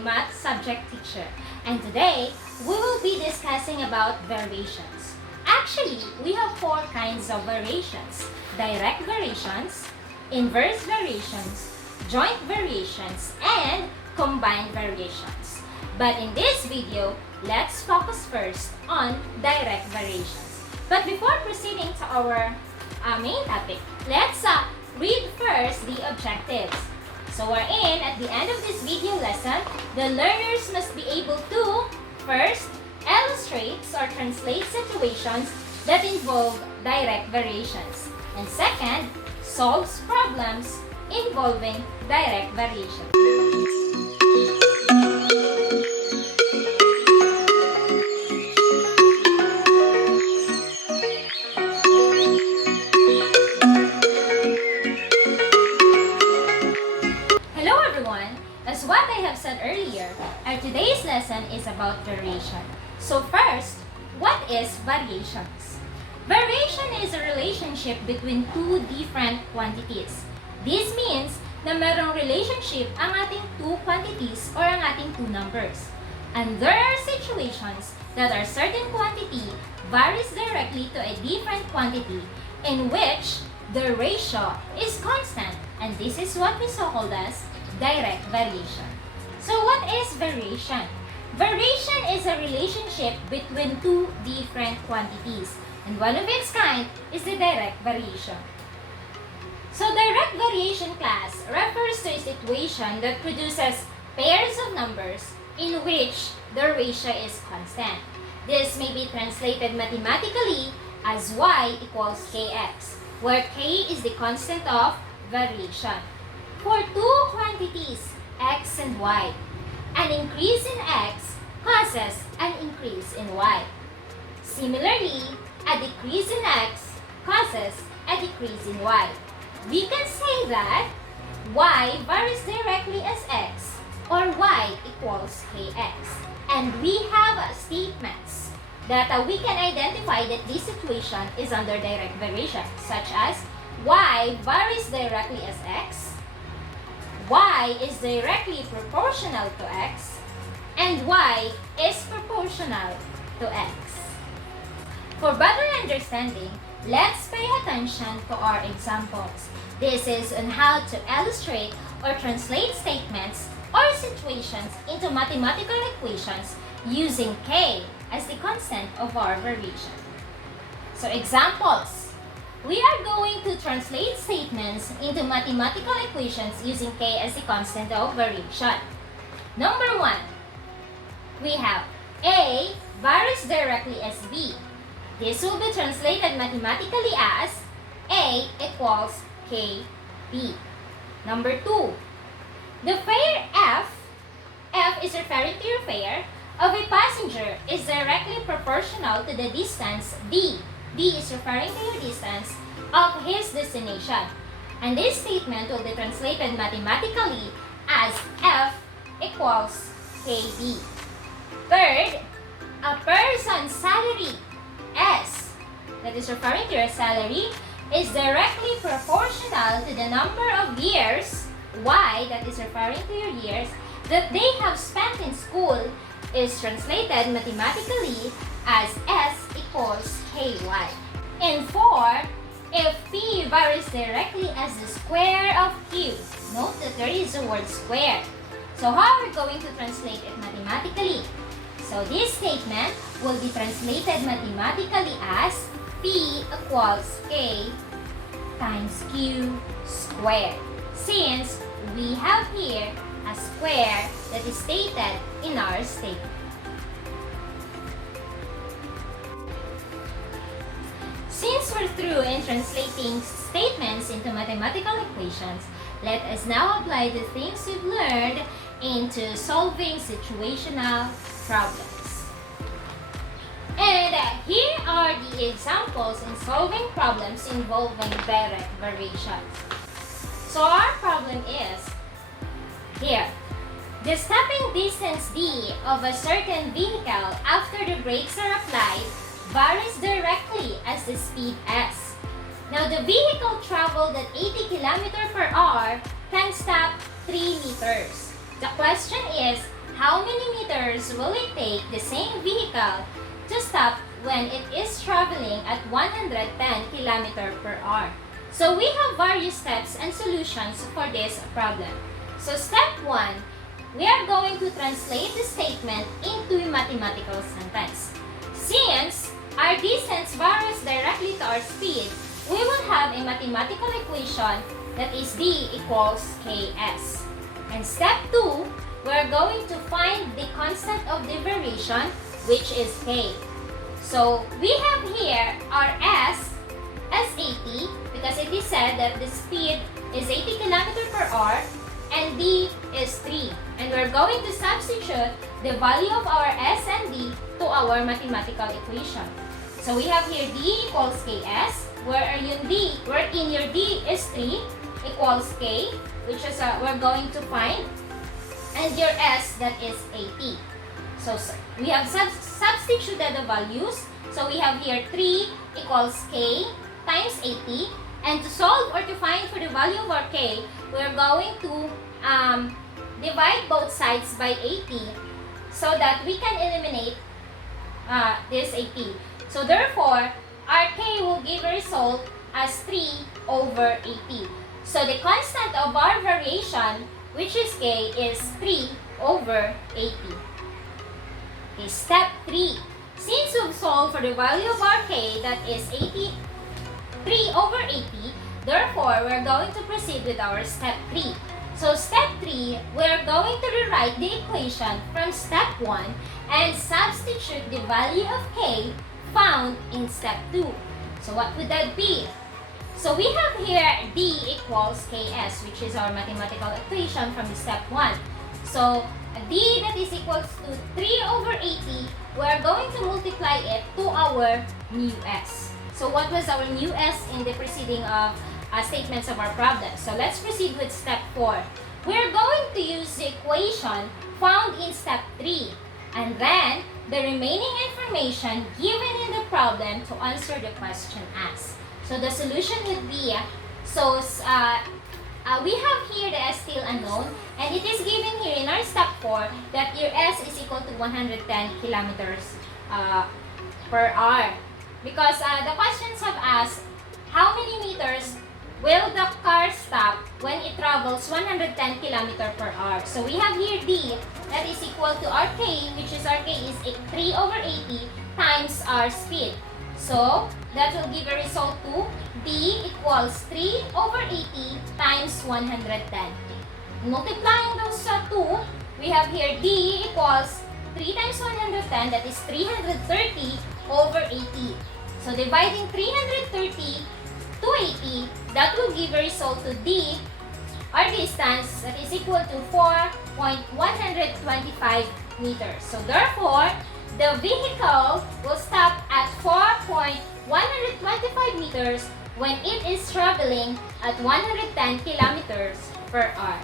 math subject teacher, and today we will be discussing about variations. Actually, we have four kinds of variations: direct variations, inverse variations, joint variations, and combined variations. But in this video, let's focus first on direct variations. But before proceeding to our main topic, let's read first the objectives. So wherein, at the end of this video lesson, the learners must be able to, first, illustrate or translate situations that involve direct variations. And second, solves problems involving direct variations. As what I have said earlier, our today's lesson is about variation. So first, what is variations? Variation is a relationship between two different quantities. This means na merong relationship ang ating two quantities or ang ating two numbers. And there are situations that our certain quantity varies directly to a different quantity in which the ratio is constant, and this is what we so-called as direct variation. So what is variation? Variation is a relationship between two different quantities, and one of its kind is the direct variation. So direct variation class refers to a situation that produces pairs of numbers in which the ratio is constant. This may be translated mathematically as y equals kx, where k is the constant of variation. For two quantities, x and y, an increase in x causes an increase in y. Similarly, a decrease in x causes a decrease in y. We can say that y varies directly as x, or y equals kx. And we have statements that we can identify that this situation is under direct variation, such as y varies directly as x, y is directly proportional to x, and y is proportional to x. For better understanding, let's pay attention to our examples. This is on how to illustrate or translate statements or situations into mathematical equations using k as the constant of our variation. So examples. We are going to translate statements into mathematical equations using k as the constant of variation. Number 1, we have a varies directly as b. This will be translated mathematically as a equals kb. Number 2, the fare f is referring to your fare, of a passenger is directly proportional to the distance d. D is referring to your distance of his destination. And this statement will be translated mathematically as F equals KB. Third, a person's salary, S, that is referring to your salary, is directly proportional to the number of years, Y, that is referring to your years, that they have spent in school, is translated mathematically as S equals KY. And 4, if P varies directly as the square of Q, note that there is the word square. So how are we going to translate it mathematically? So this statement will be translated mathematically as P equals K times Q squared, since we have here a square that is stated in our statement. Since we're through in translating statements into mathematical equations, let us now apply the things we've learned into solving situational problems. And here are the examples in solving problems involving direct variations. So our problem is here. The stopping distance d of a certain vehicle after the brakes are applied varies directly as the speed s. Now the vehicle traveled at 80 km per hour can stop 3 meters. The question is, how many meters will it take the same vehicle to stop when it is traveling at 110 km per hour. So we have various steps and solutions for this problem. So step 1, we are going to translate the statement into a mathematical sentence. Since our distance varies directly to our speed, we will have a mathematical equation that is d equals ks. And step 2, we are going to find the constant of the variation, which is k. So we have here our s as 80 because it is said that the speed is 80 km per hour and d is 3. And we're going to substitute the value of our s and d to our mathematical equation. So we have here d equals ks, wherein your d is 3 equals k, which is we're going to find, and your s that is 80. So we have substituted the values. So we have here 3 equals k times 80. And to solve or to find for the value of our k, we're going to divide both sides by 80 so that we can eliminate this 80. So therefore, our k will give a result as 3 over 80. So the constant of our variation, which is k, is 3 over 80. Okay, step 3. Since we've solved for the value of our k, that is 3 over 80, therefore, we're going to proceed with our step 3. So step 3, we're going to rewrite the equation from step 1 and substitute the value of k found in step 2. So what would that be? So we have here d equals ks, which is our mathematical equation from step 1. So d that is equals to 3 over 80, we are going to multiply it to our new s. So what was our new s in the preceding statements of our problem? So let's proceed with step 4. We're going to use the equation found in step 3 and then the remaining information given in the problem to answer the question asked. So the solution would be, we have here the s still unknown, and it is given here in our step 4 that your s is equal to 110 kilometers per hour. Because the questions have asked, how many meters will the car stop when it travels 110 km per hour? So we have here d, that is equal to our k, which is our k is 3 over 80 times our speed. So that will give a result to d equals 3 over 80 times 110. Multiplying those two, we have here d equals 3 times 110, that is 330 over 80. So dividing 330 to 80, that will give a result to d, our distance, that is equal to 4.125 meters. So therefore, the vehicle will stop at 4.125 meters when it is traveling at 110 kilometers per hour.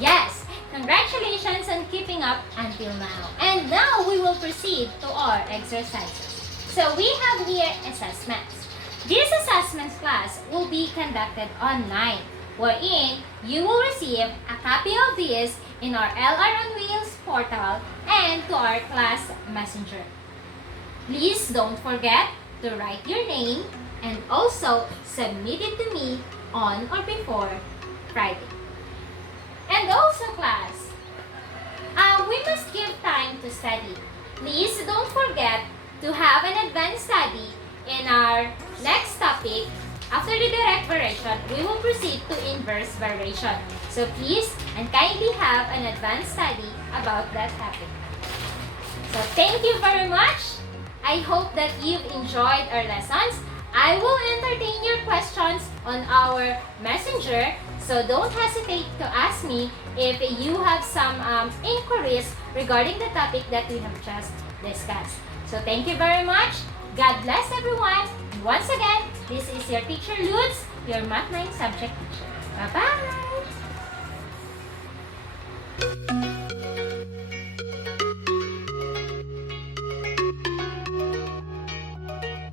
Yes! Congratulations on keeping up until now. And now we will proceed to our exercises. So we have here assessments. This assessments class will be conducted online, wherein you will receive a copy of this in our LR on Wheels portal and to our class messenger. Please don't forget to write your name and also submit it to me on or before Friday. And also class, we must give time to study. Please don't forget to have an advanced study in our next topic. After the direct variation, we will proceed to inverse variation. So please and kindly have an advanced study about that topic. So thank you very much. I hope that you've enjoyed our lessons. I will entertain your questions on our messenger. So don't hesitate to ask me if you have some inquiries regarding the topic that we have just discussed. So thank you very much. God bless everyone. And once again, this is your teacher Lutz, your Math 9 subject teacher. Bye-bye!